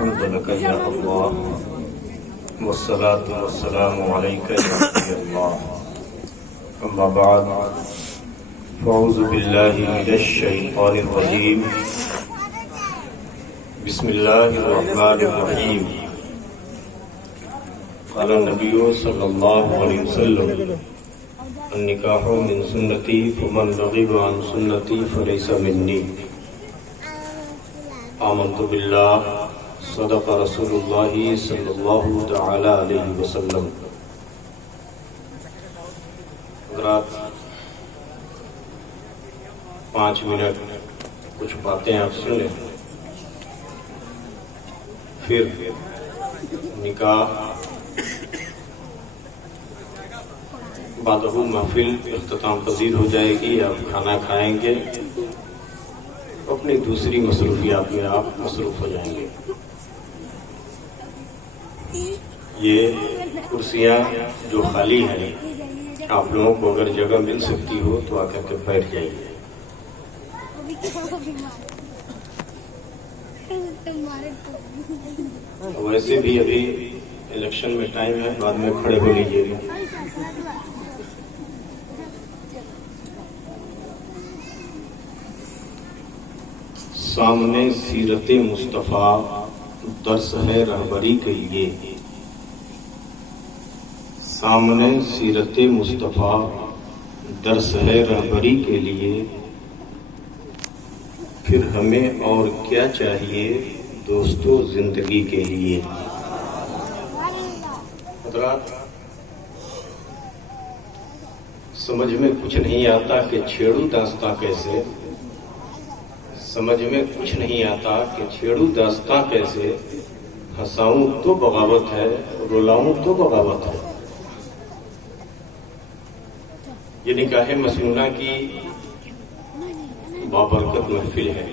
الحمد لك يا الله والصلاة والسلام عليك يا نبي الله أما بعد فأعوذ بالله من الشيطان الرجيم بسم الله الرحمن الرحيم قال النبي صلى الله عليه وسلم النکاح من سنتی فمن رغب عن سنتی فلیس منی آمنت باللہ صدق رسول اللہ صلی اللہ تعالی علیہ وسلم۔ حضرات 5 منٹ کچھ باتیں آپ سن لیں، پھر نکاح بعد محفل اختتام پذیر ہو جائے گی، آپ کھانا کھائیں گے، اپنی دوسری مصروفیات میں آپ مصروف ہو جائیں گے۔ یہ کرسیاں جو خالی ہیں، آپ لوگوں کو اگر جگہ مل سکتی ہو تو آ کر کے بیٹھ جائیے۔ ویسے بھی ابھی الیکشن میں ٹائم ہے، بعد میں کھڑے ہو لیجیے گا۔ سامنے سیرت مصطفیٰ درس ہے رہبری کے لیے، سامنے سیرت مصطفیٰ درس ہے رہبری کے لیے، پھر ہمیں اور کیا چاہیے دوستو زندگی کے لیے۔ حضرات سمجھ میں کچھ نہیں آتا کہ چھیڑوں داستاں کیسے، سمجھ میں کچھ نہیں آتا کہ چھیڑوں داستاں کیسے، ہنساؤں تو بغاوت ہے، رلاؤں تو بغاوت ہے۔ یہ نکاح مسنونہ کی بابرکت محفل ہے۔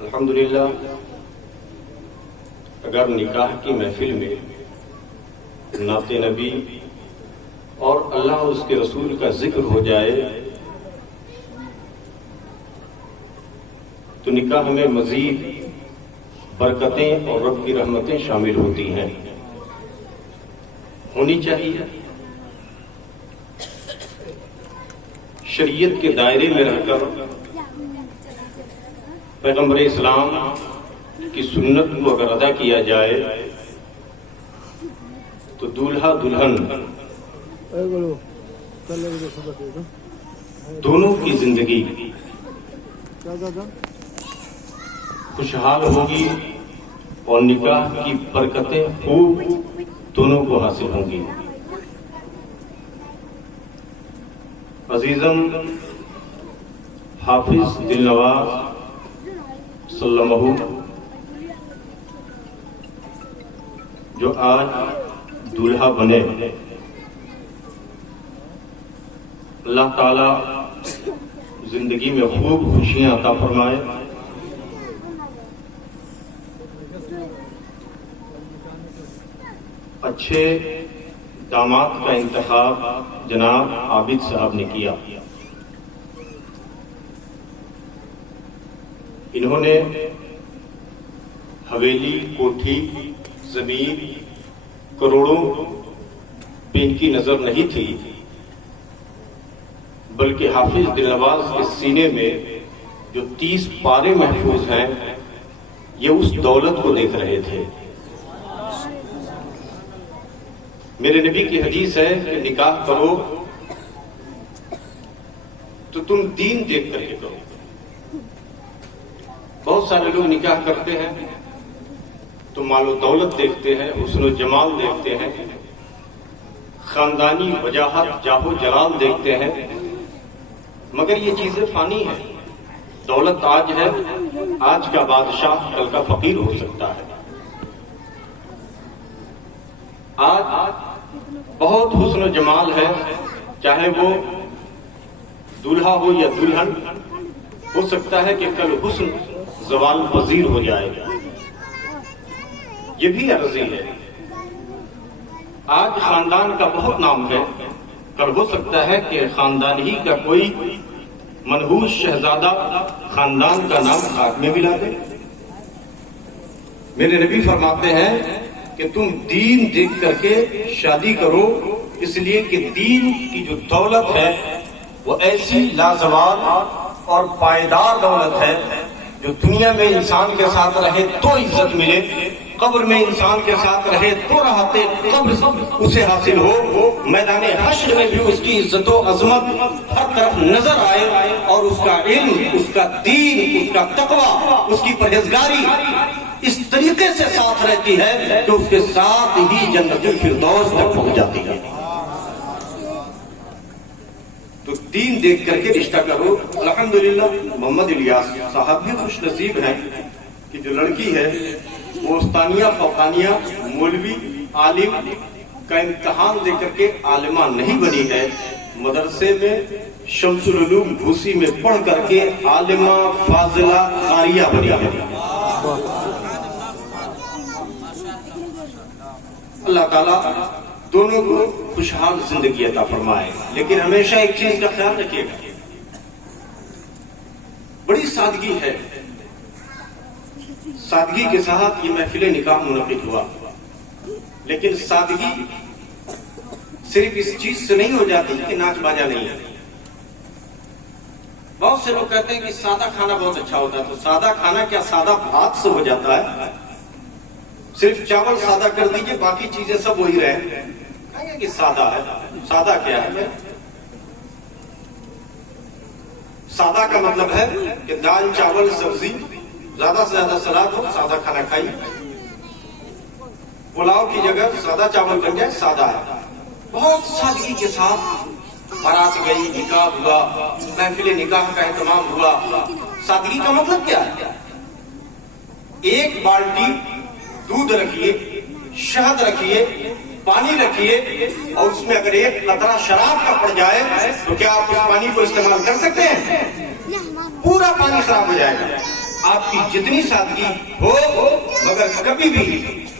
الحمدللہ اگر نکاح کی محفل میں نعت نبی اور اللہ اور اس کے رسول کا ذکر ہو جائے تو نکاح میں مزید برکتیں اور رب کی رحمتیں شامل ہوتی ہیں، ہونی چاہیے۔ شریعت کے دائرے میں رہ کر پیغمبر اسلام کی سنت کو اگر ادا کیا جائے تو دولہا دلہن دونوں کی زندگی خوشحال ہوگی اور نکاح کی برکتیں خوب دونوں کو حاصل ہوں گی۔ عزیزم حافظ دلنواز سلمہ جو آج دولہا بنے، اللہ تعالی زندگی میں خوب خوشیاں عطا فرمائے۔ اچھے داماد کا انتخاب جناب عابد صاحب نے کیا۔ انہوں نے حویلی، کوٹھی، زمین، کروڑوں پہ ان کی نظر نہیں تھی، بلکہ حافظ دلنواز کے سینے میں جو 30 پارے محفوظ ہیں یہ اس دولت کو دیکھ رہے تھے۔ میرے نبی کی حدیث ہے کہ نکاح کرو تو تم دین دیکھ کر کے کرو۔ بہت سارے لوگ نکاح کرتے ہیں تو مال و دولت دیکھتے ہیں، حسن و جمال دیکھتے ہیں، خاندانی وجاہت، جاہ و جلال دیکھتے ہیں، مگر یہ چیزیں فانی ہیں۔ دولت آج ہے، آج کا بادشاہ کل کا فقیر ہو سکتا ہے۔ آج بہت حسن و جمال ہے، چاہے وہ دولہا ہو یا دلہن، ہو سکتا ہے کہ کل حسن زوال پذیر ہو جائے گا، یہ بھی عرضی ہے۔ آج خاندان کا بہت نام ہے، کل ہو سکتا ہے کہ خاندان ہی کا کوئی منحوس شہزادہ خاندان کا نام خاک میں ملا دے؟ میرے نبی فرماتے ہیں کہ تم دین دیکھ کر کے شادی کرو، اس لیے کہ دین کی جو دولت ہے وہ ایسی لازوال اور پائیدار دولت ہے جو دنیا میں انسان کے ساتھ رہے تو عزت ملے، قبر میں انسان کے ساتھ رہے تو راحت قبر اسے حاصل ہو، میدان حشر میں بھی اس کی عزت و عظمت ہر طرف نظر آئے، اور اس کا علم، اس کا دین، اس کا تقوی، اس کی پرہیزگاری اس طریقے سے ساتھ رہتی ہے کہ اس کے ساتھ ہی جنت الفردوس تک پہنچ جاتی ہے۔ تو دین دیکھ کر کے رشتہ کرو۔ الحمدللہ محمد الیاس صاحب بھی خوش نصیب ہیں کہ جو لڑکی ہے وہ استانیہ فوقانیہ مولوی عالم کا امتحان دے کر کے عالمہ نہیں بنی ہے، مدرسے میں شمس العلوم بھوسی میں پڑھ کر کے عالمہ فاضلہ قاریہ بنی ہے۔ اللہ تعالیٰ دونوں کو خوشحال زندگی عطا فرمائے، لیکن ہمیشہ ایک چیز کا خیال رکھیے گا، بڑی سادگی ہے، سادگی کے ساتھ یہ محفل نکاح منعقد ہوا، لیکن سادگی صرف اس چیز سے نہیں ہو جاتی کہ ناچ باجا نہیں ہے۔ بہت سے لوگ کہتے ہیں کہ سادہ کھانا بہت اچھا ہوتا ہے، تو سادہ کھانا کیا سادہ بھات سے ہو جاتا ہے؟ صرف چاول سادہ کر دیجئے، باقی چیزیں سب وہی رہے، کہیں کہ سادہ ہے۔ سادہ کیا ہے؟ سادہ کا مطلب ہے کہ دال چاول سبزی، زیادہ سے زیادہ سلاد ہو، سادہ کھانا کھائیے۔ پلاؤ کی جگہ سادہ چاول بن جائے، سادہ ہے۔ بہت سادگی کے ساتھ بارات گئی، نکاح ہوا، محفل نکاح کا اہتمام ہوا۔ سادگی کا مطلب کیا ہے؟ ایک بالٹی دودھ رکھیے، شہد رکھیے، پانی رکھیے، اور اس میں اگر ایک قطرہ شراب کا پڑ جائے تو کیا آپ اس پانی کو استعمال کر سکتے ہیں؟ پورا پانی خراب ہو جائے گا۔ آپ کی جتنی سادگی ہو، مگر کبھی بھی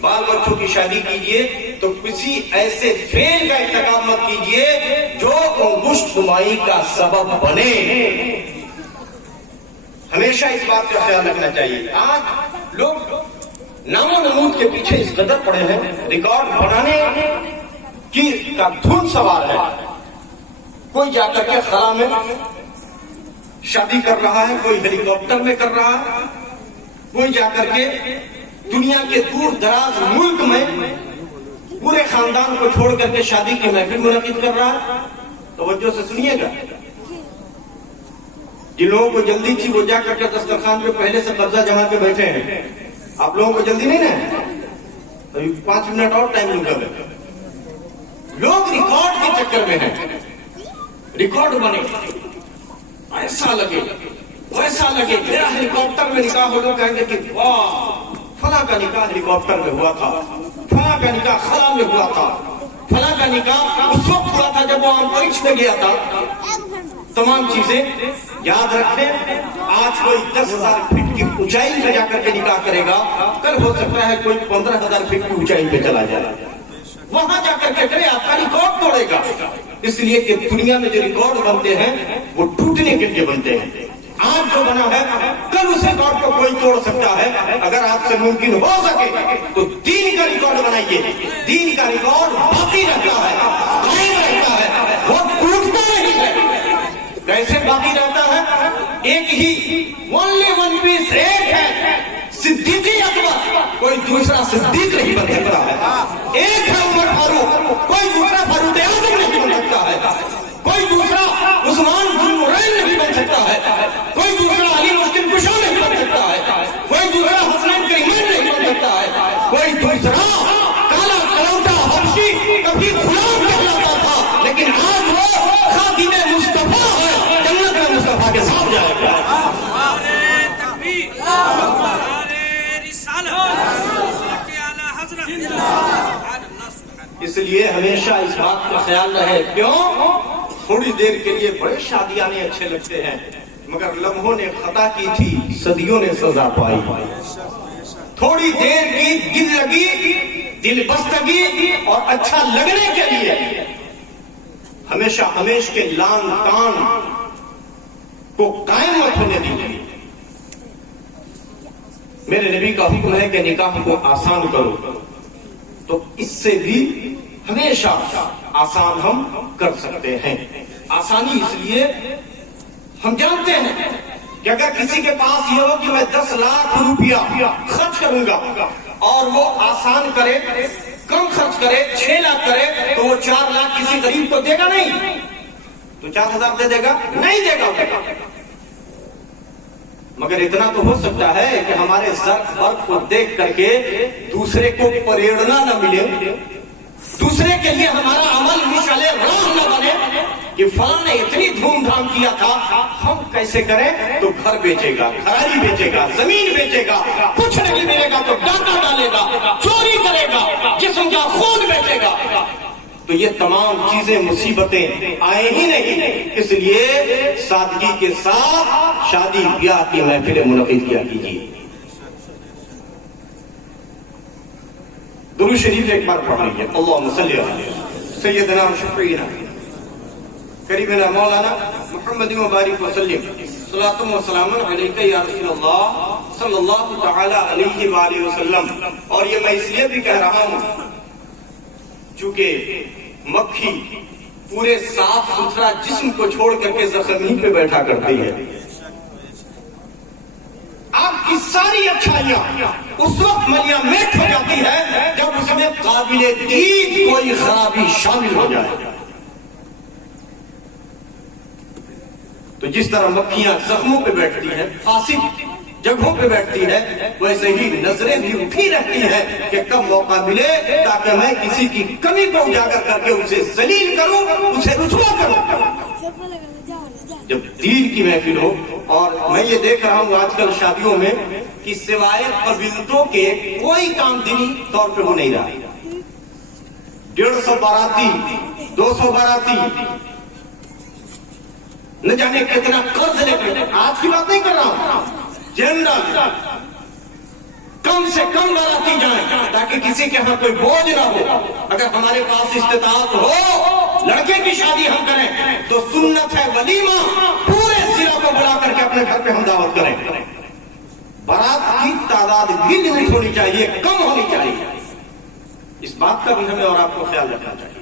بال بچوں کی شادی کیجئے تو کسی ایسے فعل کا ارتکاب مت کیجئے جو انگشت نمائی کا سبب بنے۔ ہمیشہ اس بات کا خیال رکھنا چاہیے۔ آج لوگ نام و نمود کے پیچھے اس قدر پڑے ہیں، ریکارڈ بنانے کی کا دھن سوار ہے۔ کوئی جا کر کے خلا میں شادی کر رہا ہے، کوئی ہیلی کاپٹر میں کر رہا ہے، کوئی جا کر کے دنیا کے دور دراز ملک میں پورے خاندان کو چھوڑ کر کے شادی کی محفل منعقد کر رہا ہے۔ توجہ سے سنیے گا، جن لوگوں کو جلدی تھی وہ جا کر کے دسترخوان پہ پہلے سے قبضہ جما کے بیٹھے ہیں۔ آپ لوگوں کو جلدی نہیں نا، 5 منٹ اور ٹائم لوں گا میں۔ لوگ ریکارڈ کے چکر میں ہیں، ریکارڈ بنے، ایسا لگے ویسا لگے، میرا ہیلی کاپٹر میں نکاح ہو، لوگ کہیں گے کہ واہ فلاں کا نکاح ہیلی کاپٹر میں ہوا تھا، فلاں کا نکاح خلا میں ہوا تھا، فلاں کا نکاح اس وقت ہوا تھا جب وہ انترکش میں گیا تھا۔ تمام چیزیں یاد رکھیں۔ آج کوئی 10,000 فٹ کی اونچائی پہ جا کر کے نکاح کرے گا، کل ہو سکتا ہے کوئی 15,000 فٹ کی اونچائی پہ چلا جائے، وہاں جا کر کے کرے، آپ کا ریکارڈ توڑے گا۔ اس لیے کہ دنیا میں جو ریکارڈ بنتے ہیں وہ ٹوٹنے کے لیے بنتے ہیں۔ آج جو بنا ہے کل اس ریکارڈ کو کوئی توڑ سکتا ہے۔ اگر آپ سے ممکن ہو سکے تو دین کا ریکارڈ بنائیے۔ دین کا ریکارڈ باقی رہتا ہے، قائم رہتا ہے، وہ ٹوٹتا نہیں ہے۔ کیسے باقی رہتا ہے؟ ایک ہی only one piece، ایک ہے صدیقی اکبر، کوئی دوسرا صدیق نہیں بن سکتا ہے۔ ایک ہے عمر فاروق، کوئی دوسرا فاروق اعظم نہیں بن سکتا ہے۔ کوئی دوسرا عثمان ذو النورین نہیں بن سکتا ہے۔ کوئی دوسرا علی مشکل کشا نہیں بن سکتا ہے۔ کوئی دوسرا حسنین کریمان نہیں بن سکتا ہے۔ کوئی دوسرا کالا کلوٹا حبشی کبھی غلام کہلاتا تھا، لیکن آج وہ خاتم مصطفیٰ ہے، جنت میں مصطفیٰ کے ساتھ جائے گا۔ اس لیے ہمیشہ اس بات کا خیال رہے، کیوں؟ تھوڑی دیر کے لیے بڑے شادیانے اچھے لگتے ہیں، مگر لمحوں نے خطا کی تھی، صدیوں نے سزا پائی۔ تھوڑی دیر کی دل لگی، دل بستگی اور اچھا لگنے کے لیے ہمیشہ ہمیش کے لان تان کو قائم مت ہونے دیجیے. میرے نبی کا حکم ہے کہ نکاح کو آسان کرو، تو اس سے بھی ہمیشہ آسان ہم کر سکتے ہیں. آسانی اس لیے ہم جانتے ہیں کہ اگر کسی کے پاس یہ ہو کہ میں 10 لاکھ روپیہ خرچ کروں گا اور وہ آسان کرے، کم خرچ کرے، 6 لاکھ کرے، تو وہ 4 لاکھ کسی غریب کو دے گا نہیں؟ تو 4,000 دے دے گا؟ نہیں دے گا. مگر اتنا تو ہو سکتا ہے کہ ہمارے ذرق برق کو دیکھ کر کے دوسرے کو پریرنا نہ ملے، دوسرے کے لیے ہمارا عمل مشعل راہ نہ بنے کہ فلاں نے اتنی دھوم دھام کیا تھا، ہم کیسے کریں؟ تو گھر بیچے گا، گھراڑی بیچے گا، زمین بیچے گا، کچھ نہیں ملے گا تو ڈاکہ ڈالے گا، چوری کرے گا، جسم کا خون بیچے گا. تو یہ تمام چیزیں مصیبتیں آئیں ہی نہیں. اس لیے سادگی کے ساتھ شادی بیاہ کی محفلیں منعقد کیا کیجیے. درود شریف ایک بار پڑھ لیجیے. اللہم صلی علی سیدنا شفیعنا قریبنا مولانا محمد مبارک وسلم صلاۃ و سلام علیک یا رسول اللہ صلی اللہ تعالی علیہ وآلہ وسلم. اور یہ میں اس لیے بھی کہہ رہا ہوں چونکہ مکھی پورے صاف ستھرا جسم کو چھوڑ کر کے زخمی پہ بیٹھا کرتی ہے. آپ کی ساری اچھائیاں اس وقت ملیاں میٹ ہو جاتی ہے جب اس میں قابل دید کوئی خرابی شامل ہو جائے. تو جس طرح مکھیاں زخموں پہ بیٹھتی ہیں، فاسد جگہوں پہ بیٹھتی ہے، ویسے ہی نظریں بھی اٹھی رہتی ہیں کہ کب موقع ملے تاکہ میں کسی کی کمی کو اجاگر کر کے اسے ذلیل کروں، اسے رسوا کروں. جب دین کی محفل ہو. اور میں یہ دیکھ رہا ہوں آج کل شادیوں میں کہ سوائے قبیلتوں کے کوئی کام دینی طور پہ ہو نہیں رہا. 150 باراتی، 200 باراتی، نہ جانے کتنا قرض لے کر. آج کی بات نہیں کر رہا ہوں، جنرل کم سے کم باراتی جائیں تاکہ کسی کے ہاں کوئی بوجھ نہ ہو. اگر ہمارے پاس استطاعت ہو لڑکے کی شادی ہم کریں تو سنت ہے ولیمہ، پورے ضلع کو بلا کر کے اپنے گھر پہ ہم دعوت کریں. بارات کی تعداد بھی لمٹ ہونی چاہیے، کم ہونی چاہیے. اس بات کا بھی ہمیں اور آپ کو خیال رکھنا چاہیے.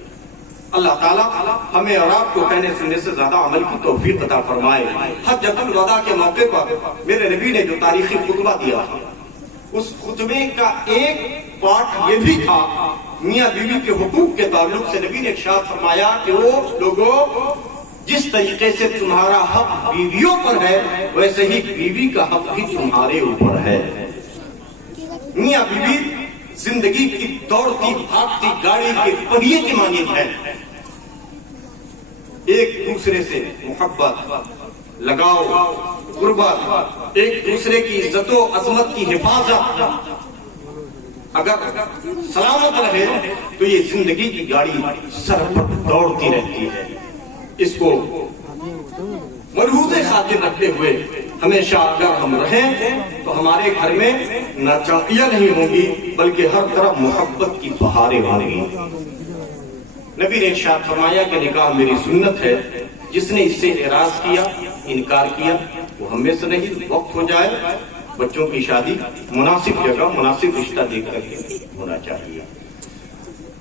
اللہ تعالیٰ ہمیں اور آپ کو کہنے سننے سے زیادہ عمل کی توفیق عطا فرمائے. حجۃ الوداع کے موقع پر میرے نبی نے جو تاریخی خطبہ دیا تھا، اس خطبے کا ایک پارٹ یہ بھی تھا میاں بیوی کے حقوق کے تعلق سے. نبی نے ارشاد فرمایا کہ وہ لوگوں جس طریقے سے تمہارا حق بیویوں پر ہے ویسے ہی بیوی کا حق بھی تمہارے اوپر ہے. میاں بیوی زندگی کی دوڑتی بھاگتی گاڑی کے پہیے کی مانند ہے. ایک دوسرے سے محبت، لگاؤ، قربت، ایک دوسرے کی عزت و عظمت کی حفاظت اگر سلامت رہے تو یہ زندگی کی گاڑی سر پر دوڑتی رہتی ہے. اس کو ملحوظ خاطر رکھتے ہوئے ہمیشہ اگر ہم رہیں تو ہمارے گھر میں نہ چاقیاں نہیں ہوں گی بلکہ ہر طرف محبت کی بہاریں ہوں گی. نبی نے ارشاد فرمایا کہ نکاح میری سنت ہے، جس نے اس سے اعراض کیا، انکار کیا، وہ ہم میں سے نہیں. وقت ہو جائے بچوں کی شادی مناسب جگہ مناسب رشتہ دیکھ کر کے ہونا چاہیے.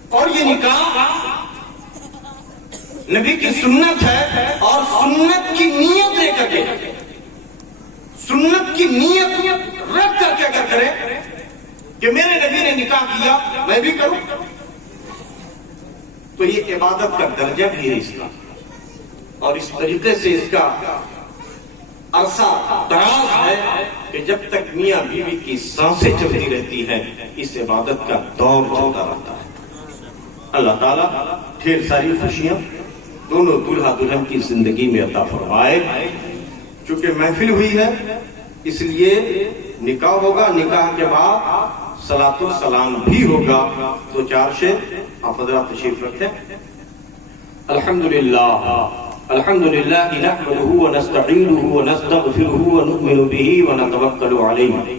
اور یہ نکاح نبی کی سنت ہے اور سنت کی نیت لے کر کے، سنت کی نیت رکھ کر کے اگر کریں کہ میرے نبی نے نکاح کیا میں بھی کروں تو یہ عبادت کا درجہ بھی ہے اس کا. اور اس طریقے سے اس کا عرصہ دراز ہے کہ جب تک میاں بیوی کی سانسیں چلتی رہتی ہیں اس عبادت کا دور چلتا رہتا ہے. اللہ تعالیٰ ڈھیر ساری خوشیاں دونوں دلہا دلہن کی زندگی میں عطا فرمائے. چونکہ محفل ہوئی ہے اس لیے نکاح ہوگا، نکاح کے بعد صلاۃ و سلام بھی ہوگا. تو 4 شعر آپ حضرات تشریف رکھیں. الحمدللہ الحمدللہ نحمده ونستعینه ونستغفره ونؤمن به ونتوکل علیہ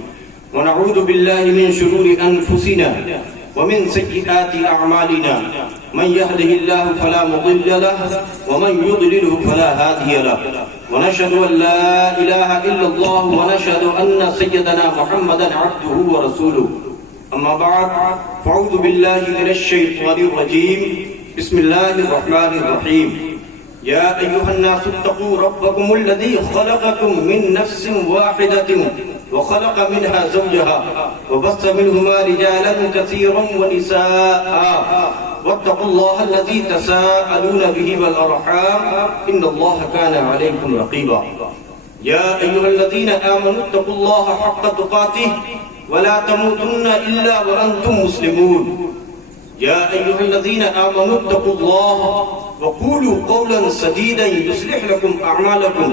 ونعوذ باللہ من شرور انفسنا ومن سیئات اعمالنا من يهده الله فلا مضل له ومن يضلله فلا هادي له ونشهد أن لا إله إلا الله ونشهد أن سيدنا محمدا عبده ورسوله أما بعد فأعوذ بالله من الشيطان الرجيم بسم الله الرحمن الرحيم يا أيها الناس اتقوا ربكم الذي خلقكم من نفس واحدة وخلق منها زوجها وبث منهما رجالا كثيرا ونساء واتقوا الله الذي تساءلون به والأرحام إن الله كان عليكم رقيبا يا أيها الذين آمنوا اتقوا الله حق تقاته ولا تموتن إلا وأنتم مسلمون يا أيها الذين آمنوا اتقوا الله وقولوا قولا سديدا يصلح لكم أعمالكم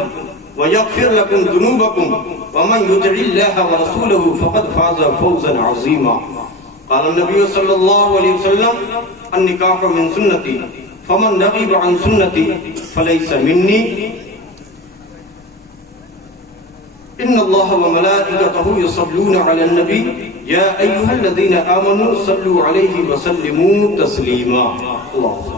ويغفر لكم ذنوبكم ومن يطع الله ورسوله فقد فاز فوزا عظيما قال النبي صلى الله عليه وسلم النكاح من سنتي فمن رغب عن سنتي فليس مني إن الله وملائكته يصلون على النبي يا أيها الذين آمنوا صلوا عليه وسلموا تسليما. اللهم